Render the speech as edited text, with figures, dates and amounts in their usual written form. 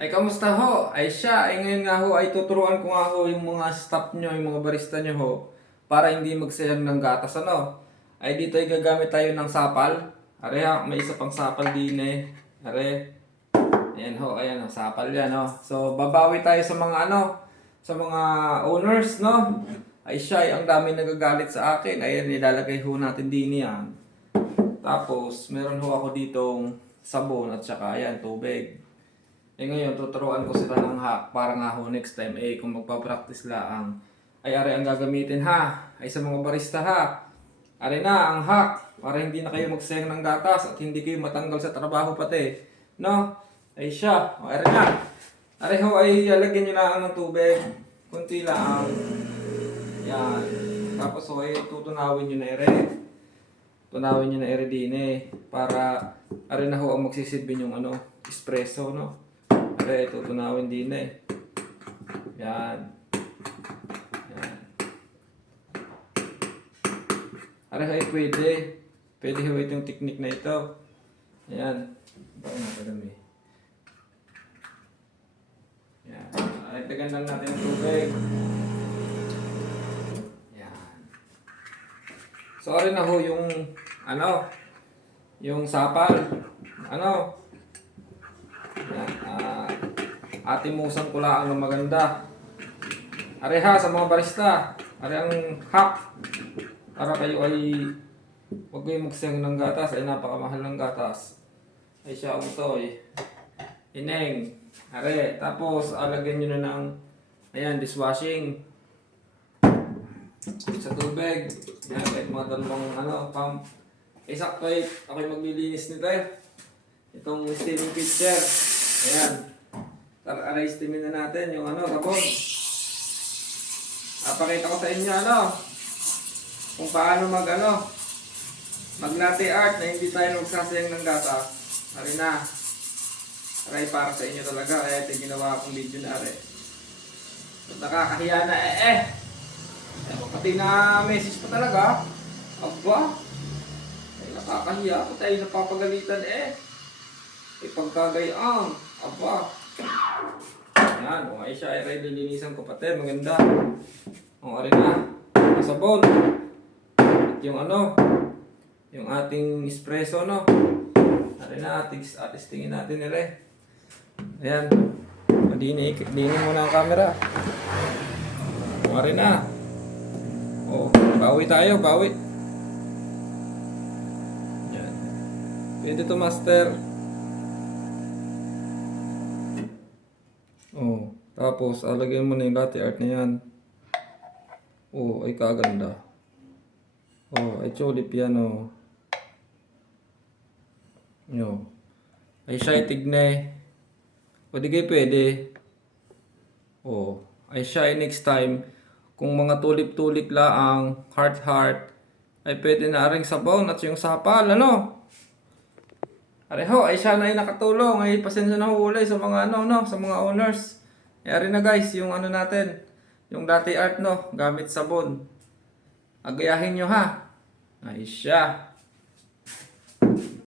Ay, kamusta ho? Ay siya, ay ngayon nga ho ay tuturuan ko nga ho yung mga staff nyo, yung mga barista nyo ho, para hindi magsayang ng gatas ano. Ay dito ay gagamit tayo ng sapal. Are ha, may isa pang sapal din eh. Are, ayan ho, ayan ho, sapal yan ho. So babawi tayo sa mga ano, sa mga owners no. Ay siya, ay ang dami nagagalit sa akin. Ayan, nilalagay ho natin din yan. Tapos, meron ho ako ditong sabon at saka ayan, tubig. Eh ngayon, tuturuan ko sila ng hack para nga ho next time kung magpa-practice laang ay are ang gagamitin ha. Ay sa mga barista ha. Are na ang hack para hindi na kayo magsayang ng gatas at hindi kayo matanggal sa trabaho pati. No? Ay siya. O are na. Are ho ay lalagyan nyo lang ng tubig. Kunti lang. Yan. Tapos ho ay tutunawin nyo na ere. Tunawin nyo na ere din para are na ho ang magsisilbi yung ano, espresso no. Are, tutunawin din Yan. Yan. Are, ay pwede. Pwede ho itong technique na ito. Ayan. Bakit nakadami? Yan. Ay, tagan lang natin ang tubig. Yan. So, are na ho yung, ano, yung sapal. Ano, atimusan ko lang ang maganda. Areha sa mga barista. Are ang hack. Para kayo ay huwag kayong magsayang ng gatas. Ay napakamahal ng gatas. Ay siya utoy. Ineng. Are. Tapos alagyan nyo na ng ayan, dishwashing. Sa tubig. Yan, kahit mga dalawang ano, pump. Sakto ay ako'y maglilinis nito itong steaming pitcher. Ayan. Aray, steamin na natin yung ano, sabon. Papakita ko sa inyo ano, kung paano mag latte art na hindi tayo magsasayang ng gatas. Aray na. Aray, para sa inyo talaga. Kaya ito ginawa akong video na aray. Nakakahiya na pati na message pa talaga. Aba. Ay, nakakahiya. Pati tayo napapagalitan pagkagayaan. Aba. Yan, kung ay siya ay ready, linisan ko pati, maganda. O, ari na, yung sabon. At yung ano, yung ating espresso, no. Ari na, atistingin natin nire. Ayan, dinin muna ang camera. O, ari na. O, bawi tayo, bawi. Yan. Pwede to master. Oh, tapos alagyan mo na yung latte art na yan. Oh, ay kaganda. Oh, ay tulip yan oh. Yo. Ay siya tigne. Pwede kayo pwede. Oh, ay siya next time kung mga tulip-tulip laang, heart ay pwede na ring sabaw at yung sapal ano. Areho, ay siya na ay nakatulong. Ay pasensya na huli sa mga ano no, sa mga owners. Ari na guys, yung ano natin, yung latte art no, gamit sabon. Agayahin nyo ha. Ay siya.